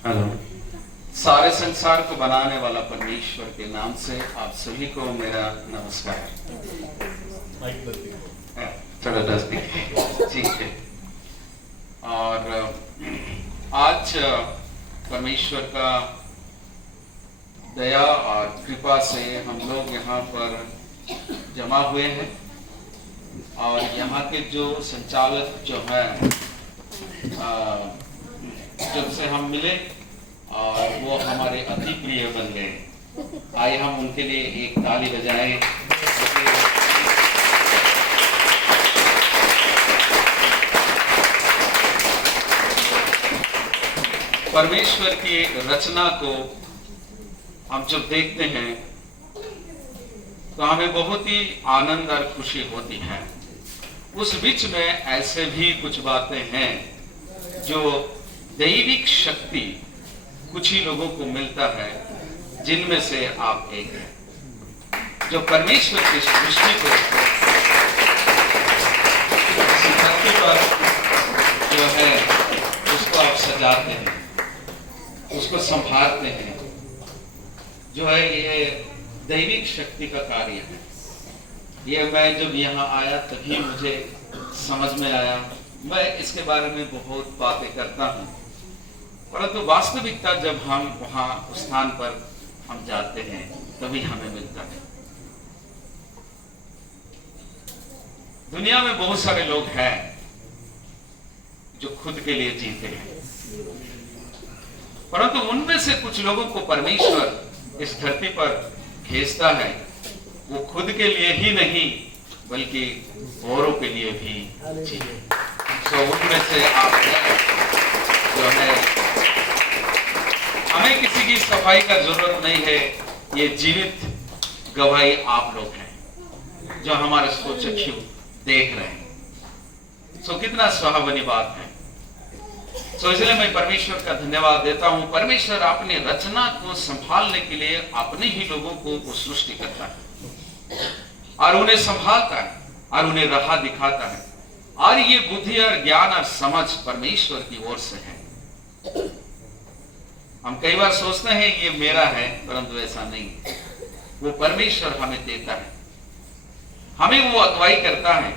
Hello. सारे संसार को बनाने वाला परमेश्वर के नाम से आप सभी को मेरा नमस्कार। चलो 10 दिन ठीक है। और आज परमेश्वर का दया और कृपा से हम लोग यहाँ पर जमा हुए हैं और यहाँ के जो संचालक जो है जब से हम मिले और वो हमारे अति प्रिय बन गए। आइए हम उनके लिए एक ताली बजाएं। परमेश्वर की रचना को हम जब देखते हैं तो हमें बहुत ही आनंद और खुशी होती है। उस बीच में ऐसे भी कुछ बातें हैं जो दैविक शक्ति कुछ ही लोगों को मिलता है, जिनमें से आप एक हैं, जो परमेश्वर की सृष्टि को धरती पर जो है उसको आप सजाते हैं, उसको संभालते हैं। जो है ये दैविक शक्ति का कार्य है। ये मैं जब यहाँ आया तभी मुझे समझ में आया। मैं इसके बारे में बहुत बातें करता हूँ, परंतु वास्तविकता जब हम वहाँ उस स्थान पर हम जाते हैं तभी हमें मिलता है। दुनिया में बहुत सारे लोग हैं जो खुद के लिए जीते हैं, परंतु उनमें से कुछ लोगों को परमेश्वर इस धरती पर भेजता है। वो खुद के लिए ही नहीं बल्कि औरों के लिए भी जीते। तो उनमें से आप जो है, हमें किसी की सफाई का जरूरत नहीं है। ये जीवित गवाही आप लोग हैं जो हमारे सोचक्षु देख रहे हैं। सो कितना सुहावनी बात है। सो इसलिए मैं परमेश्वर का धन्यवाद देता हूं। परमेश्वर अपनी रचना को संभालने के लिए अपने ही लोगों को वो सृष्टि करता है और उन्हें संभालता है और उन्हें राह दिखाता है। और ये बुद्धि और ज्ञान और समझ परमेश्वर की ओर से है। हम कई बार सोचते हैं ये मेरा है, परंतु ऐसा नहीं है। वो परमेश्वर हमें देता है, हमें वो अगुवाई करता है,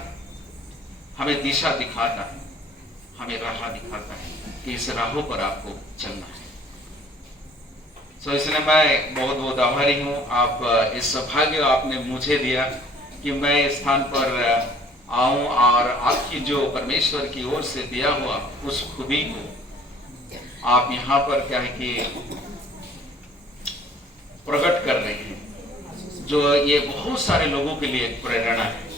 हमें दिशा दिखाता है, हमें राह दिखाता है कि इस राहों पर आपको चलना है। तो इसलिए मैं बहुत बहुत आभारी हूँ। आप इस सौभाग्य आपने मुझे दिया कि मैं इस स्थान पर आऊं और आपकी जो परमेश्वर की ओर से दिया हुआ उस खूबी को आप यहाँ पर क्या है कि प्रकट कर रहे हैं, जो ये बहुत सारे लोगों के लिए प्रेरणा है।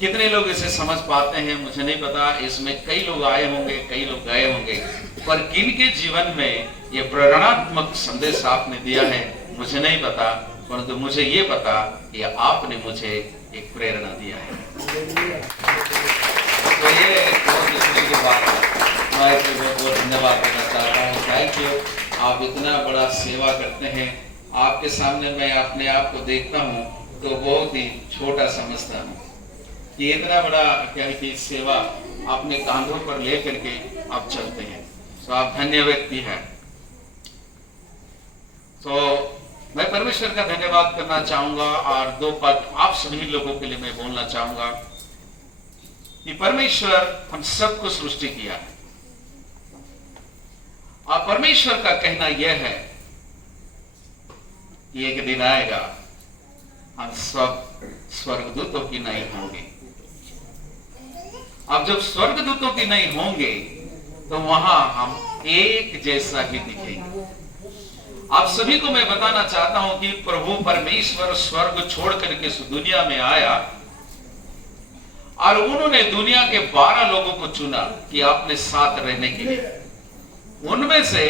कितने लोग इसे समझ पाते हैं मुझे नहीं पता। इसमें कई लोग आए होंगे, कई लोग गए होंगे, पर किनके जीवन में ये प्रेरणात्मक संदेश आपने दिया है मुझे नहीं पता, परंतु मुझे ये पता कि आपने मुझे एक प्रेरणा दिया है। तो ये बहुत खुशी की बात है। मैं इसे बहुत धन्यवाद देना चाहता हूँ। Thank you. आप इतना बड़ा सेवा करते हैं। आपके सामने मैं अपने आप को देखता हूँ तो बहुत ही छोटा समझता हूँ कि इतना बड़ा क्या है कि सेवा अपने कांधों पर लेकर के आप चलते हैं। तो आप धन्य व्यक्ति हैं। तो मैं परमेश्वर का धन्यवाद करना चाहूंगा और 2 पद आप सभी लोगों के लिए मैं बोलना चाहूंगा कि परमेश्वर हम सबको सृष्टि किया है और परमेश्वर का कहना यह है कि एक दिन आएगा हम सब स्वर्गदूतों की नहीं होंगे। अब जब स्वर्गदूतों की नहीं होंगे तो वहां हम एक जैसा ही दिखेंगे। आप सभी को मैं बताना चाहता हूं कि प्रभु परमेश्वर स्वर्ग छोड़ करके इस दुनिया में आया और उन्होंने दुनिया के 12 लोगों को चुना कि अपने साथ रहने के लिए। उनमें से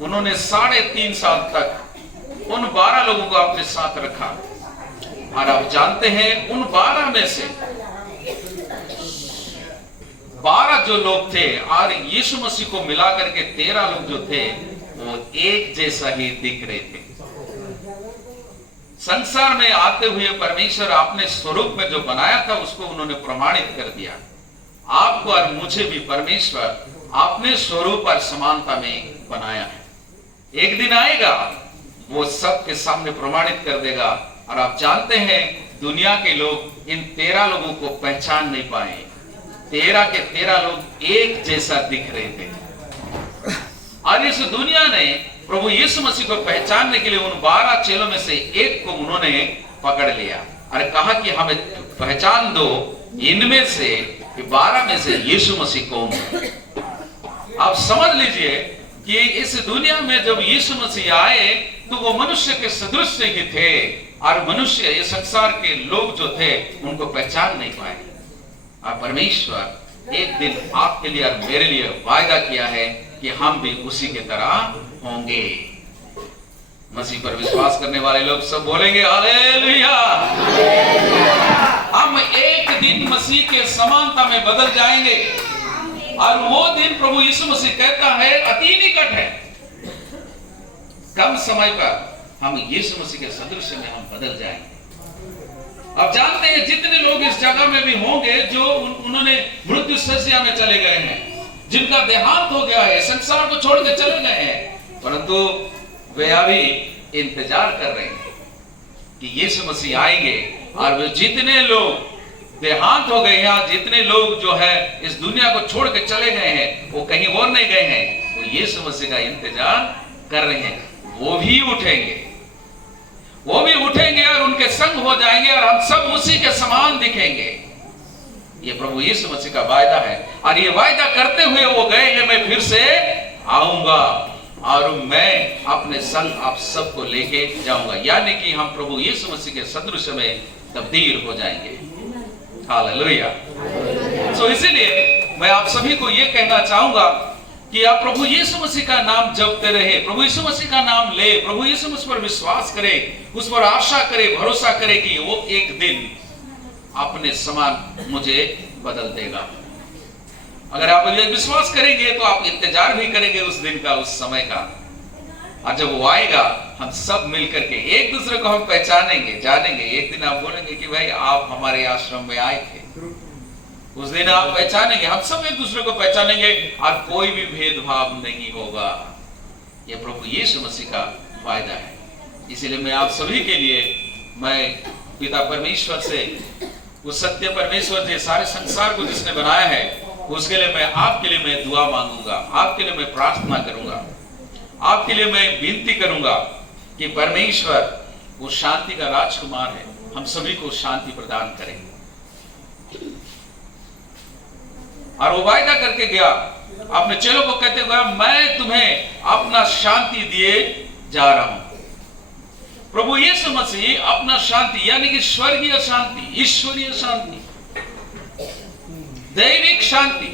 उन्होंने 3.5 साल तक उन 12 लोगों को अपने साथ रखा। और आप जानते हैं उन 12 में से 12 जो लोग थे और यीशु मसीह को मिलाकर के 13 लोग जो थे वो एक जैसा ही दिख रहे थे। संसार में आते हुए परमेश्वर अपने स्वरूप में जो बनाया था उसको उन्होंने प्रमाणित कर दिया। आपको और मुझे भी परमेश्वर अपने स्वरूप और समानता में बनाया है। एक दिन आएगा, वो सबके सामने प्रमाणित कर देगा। और आप जानते हैं दुनिया के लोग इन 13 लोगों को पहचान नहीं पाए। 13 के 13 लोग एक जैसा दिख रहे थे। और इस दुनिया ने प्रभु यीशु मसीह को पहचानने के लिए उन 12 चेलों में से एक को उन्होंने पकड़ लिया और कहा कि हमें पहचान दो, इनमें से 12 में से यीशु मसीह कौन है। आप समझ लीजिए कि इस दुनिया में जब यीशु मसीह आए तो वो मनुष्य के सदृश ही थे, और मनुष्य, ये संसार के लोग जो थे, उनको पहचान नहीं पाए। और परमेश्वर एक दिन आपके लिए और मेरे लिए वायदा किया है कि हम भी उसी के तरह होंगे। मसीह पर विश्वास करने वाले लोग सब बोलेंगे हालेलुया। हम एक दिन मसीह के समानता में बदल जाएंगे, और वो दिन प्रभु यीशु मसीह कहता है अति निकट है। कम समय पर हम यीशु मसीह के सदृश में हम बदल जाएंगे। अब जानते हैं जितने लोग इस जगह में भी होंगे जो उन्होंने मृत्यु शैया में चले गए हैं, जिनका देहांत हो गया है, संसार को छोड़ के चले गए हैं, परंतु वे अभी इंतजार कर रहे हैं कि यीशु मसीह आएंगे। और वे जितने लोग देहांत हो गए हैं, जितने लोग जो है इस दुनिया को छोड़ के चले गए हैं, वो कहीं और नहीं गए हैं, वो यीशु मसीह का इंतजार कर रहे हैं। वो भी उठेंगे, वो भी उठेंगे और उनके संग हो जाएंगे, और हम सब उसी के समान दिखेंगे। ये प्रभु यीशु मसीह का वायदा है, और ये वायदा करते हुए वो गए हैं, मैं फिर से आऊंगा और मैं अपने संग आप सबको लेके जाऊंगा। यानी कि हम प्रभु यीशु मसीह के सदृश में तब्दील हो जाएंगे। हालेलुया। सो इसीलिए मैं आप सभी को ये कहना चाहूंगा कि आप प्रभु यीशु मसीह का नाम जपते रहे, प्रभु यीशु मसीह का नाम ले, प्रभु यीशु मसीह पर विश्वास करे, उस पर आशा करे, भरोसा करे कि वो एक दिन अपने समान मुझे बदल देगा। अगर आप विश्वास करेंगे तो आप इंतजार भी करेंगे उस दिन का, उस समय का, और जब वो आएगा हम सब मिलकर के एक दूसरे को हम पहचानेंगे, जानेंगे। एक दिन आप बोलेंगे कि भाई आप हमारे आश्रम में आए थे। उस दिन आप पहचानेंगे, हम सब एक दूसरे को पहचानेंगे, और कोई भी भेदभाव नहीं होगा। यह प्रभु यीशु मसीह का वायदा है। इसलिए मैं आप सभी के लिए, मैं पिता परमेश्वर से, उस सत्य परमेश्वर जो सारे संसार को जिसने बनाया है, उसके लिए मैं आपके लिए मैं दुआ मांगूंगा, आपके लिए मैं प्रार्थना करूंगा, आपके लिए मैं विनती करूंगा कि परमेश्वर वो शांति का राजकुमार है, हम सभी को शांति प्रदान करें। और वो वायदा करके गया, अपने चेलों को कहते हुए, मैं तुम्हें अपना शांति दिए जा रहा हूं। प्रभु यीशु मसीह अपना शांति, यानी कि स्वर्गीय शांति, ईश्वरीय शांति, दैविक शांति,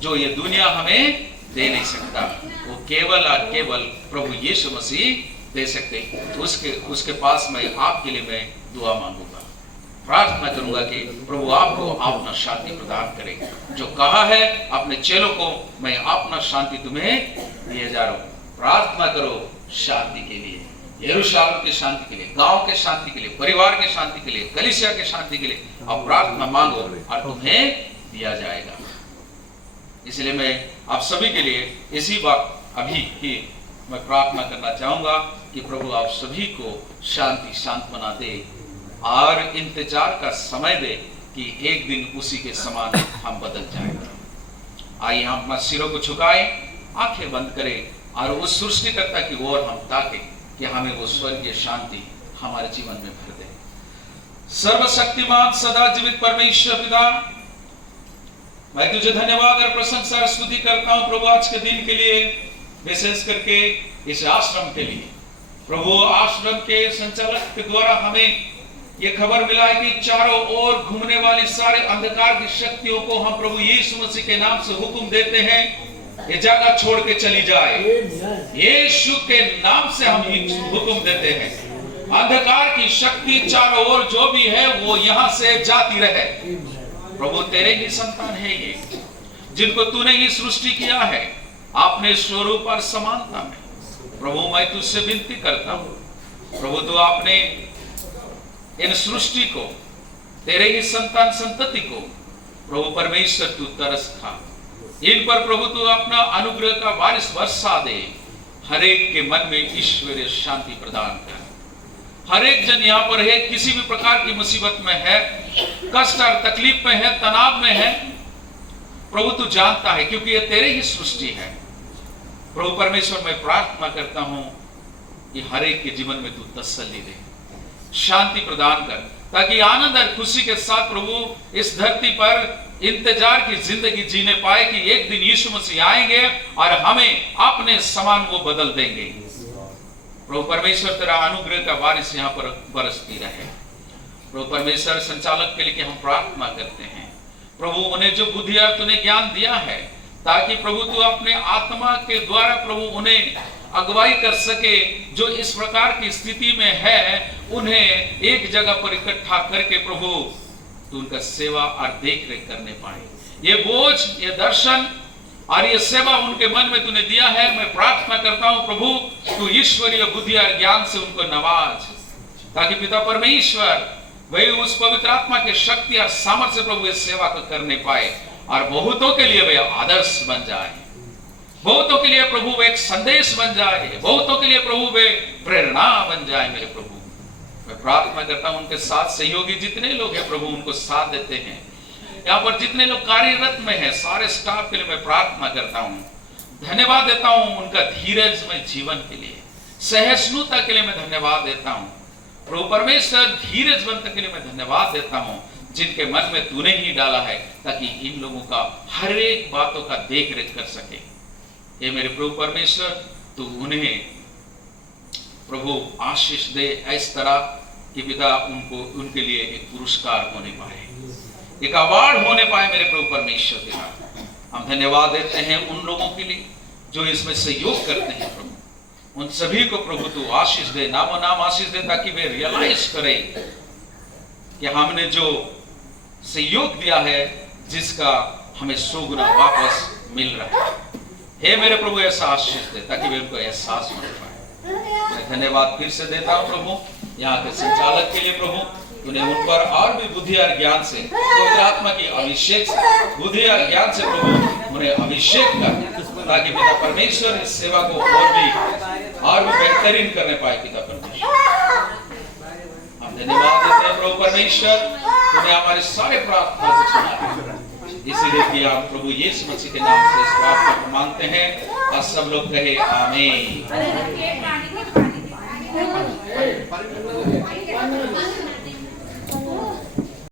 जो ये दुनिया हमें दे नहीं सकता, वो केवल और केवल प्रभु यीशु मसीह दे सकते हैं। उसके पास मैं आपके लिए मैं दुआ मांगूंगा, प्रार्थना करूंगा कि प्रभु आपको अपना शांति प्रदान करेगा। जो कहा है अपने चेलों को, मैं अपना शांति तुम्हें दिए जा रहा हूं। प्रार्थना करो शांति के लिए, यरूशलेम की शांति के लिए, गांव के शांति के लिए, परिवार के शांति के लिए, कलीसिया के शांति के लिए। अब प्रार्थना मांगो और तुम्हें दिया जाएगा। इसलिए मैं आप सभी के लिए इसी बात अभी ही मैं प्रार्थना करना चाहूंगा कि प्रभु आप सभी को शांति शांत बना दे, और इंतजार का समय दे कि एक दिन उसी के समान हम बदल जाएंगे। आइए हम अपना सिरों को झुकाएं, आंखें बंद करें, और उस सृष्टिकर्ता की ओर हम ताकें कि हमें वो स्वर्गीय शांति हमारे जीवन में भर दे। सर्वशक्तिमान सदा जीवित परमेश्वर पिता, मैं तुझे धन्यवाद और प्रशंसा और स्तुति करता हूं प्रभु, आज के दिन के लिए, विशेष करके इस आश्रम के लिए। प्रभु आश्रम के संचालक के द्वारा हमें ये खबर मिला है कि चारों ओर घूमने वाली सारे अंधकार की शक्तियों को हम प्रभु यीशु मसीह के नाम से हुक्म देते हैं, ये जगह छोड़ के चली जाए। यीशु के नाम से हम हुक्म देते हैं, अंधकार की शक्ति चारों ओर जो भी है वो यहाँ से जाती रहे। प्रभु तेरे ही संतान है ये, जिनको तूने ही सृष्टि किया है अपने स्वरूप और समानता में। प्रभु मैं तुझसे विनती करता हूँ प्रभु, तू आपने इन सृष्टि को, तेरे ही संतान संतति को प्रभु परमेश्वर तू तरस खा, इन पर प्रभु तू अपना अनुग्रह का बारिश वर्षा दे। हर एक के मन में ईश्वरीय शांति प्रदान कर। हर एक जन यहाँ पर है, किसी भी प्रकार की मुसीबत में है, कष्ट और तकलीफ में है, तनाव में है, प्रभु तू जानता है, क्योंकि ये तेरे ही सृष्टि है। प्रभु परमेश्वर, मैं प्रार्थना करता हूं कि हर एक के जीवन में तू तसल्ली दे, शांति प्रदान कर, ताकि आनंद और खुशी के साथ प्रभु इस धरती पर इंतजार की जिंदगी जीने पाए कि एक दिन यीशु मसीह आएंगे और हमें अपने समान वो बदल देंगे। प्रभु परमेश्वर, तेरा अनुग्रह का बारिश यहाँ पर बरसती रहे। प्रभु परमेश्वर, संचालक के लिए कि हम प्रार्थना करते हैं प्रभु, उन्हें जो बुद्धि और तूने ज्ञान दिया है, ताकि प्रभु तू अपने आत्मा के द्वारा प्रभु उन्हें अगुवाई कर सके, जो इस प्रकार की स्थिति में है उन्हें एक जगह पर इकट्ठा करके प्रभु तू उनका सेवा और देख रेख करने पाए। ये बोझ, ये दर्शन और ये सेवा उनके मन में तूने दिया है। मैं प्रार्थना करता हूं प्रभु, तू ईश्वरीय बुद्धि और ज्ञान से उनको नवाज, ताकि पिता परमेश्वर वही उस पवित्र आत्मा के शक्ति और सामर्थ्य से प्रभु इस सेवा को करने पाए और बहुतों के लिए वे आदर्श बन जाए, बहुतों के लिए प्रभु वे एक संदेश बन जाए, बहुतों के लिए प्रभु वे प्रेरणा बन जाए। मेरे प्रभु, मैं प्रार्थना करता हूं उनके साथ सहयोगी जितने लोग हैं प्रभु उनको साथ देते हैं। यहाँ पर जितने लोग कार्यरत में हैं, सारे स्टाफ के लिए मैं प्रार्थना करता हूँ, धन्यवाद देता हूँ उनका धीरजमय जीवन के लिए, सहिष्णुता के लिए मैं धन्यवाद देता हूँ। प्रभु परमेश्वर, धीरजवंत के लिए मैं धन्यवाद देता हूँ, जिनके मन में तूने ही डाला है, ताकि इन लोगों का हर एक बातों का देख रेख कर सके। ये मेरे प्रभु परमेश्वर, तू उन्हें प्रभु आशीष दे इस तरह कि पिता उनको उनके लिए एक पुरस्कार होने पाए, एक अवार्ड होने पाए। मेरे प्रभु परमेश्वर पिता, हम धन्यवाद देते हैं उन लोगों के लिए जो इसमें सहयोग करते हैं प्रभु, उन सभी को प्रभु तू आशीष दे, नामो नाम आशीष दे, ताकि वे रियलाइज करें कि हमने जो सहयोग दिया है जिसका हमें 100 गुना वापस मिल रहा है। हे मेरे प्रभु, ऐसा आशीष दे ताकि वे उनको एहसास होने पाए। मैं धन्यवाद फिर से देता हूं प्रभु यहाँ के संचालक के लिए। प्रभु तूने उन पर और भी बुद्धि और ज्ञान से, पवित्र आत्मा की अभिषेक से, बुद्धि और ज्ञान से प्रभु उन्हें अभिषेक कर, ताकि पिता परमेश्वर इस सेवा को और भी बेहतरीन करने पाए। पिता परमेश्वर, हम धन्यवाद देते हैं प्रभु परमेश्वर, तूने हमारे सारे प्रार्थना को सुना, इसीलिए कि आप प्रभु यीशु मसीह के नाम से इस प्रार्थना को मांगते हैं और सब लोग कहे आमीन।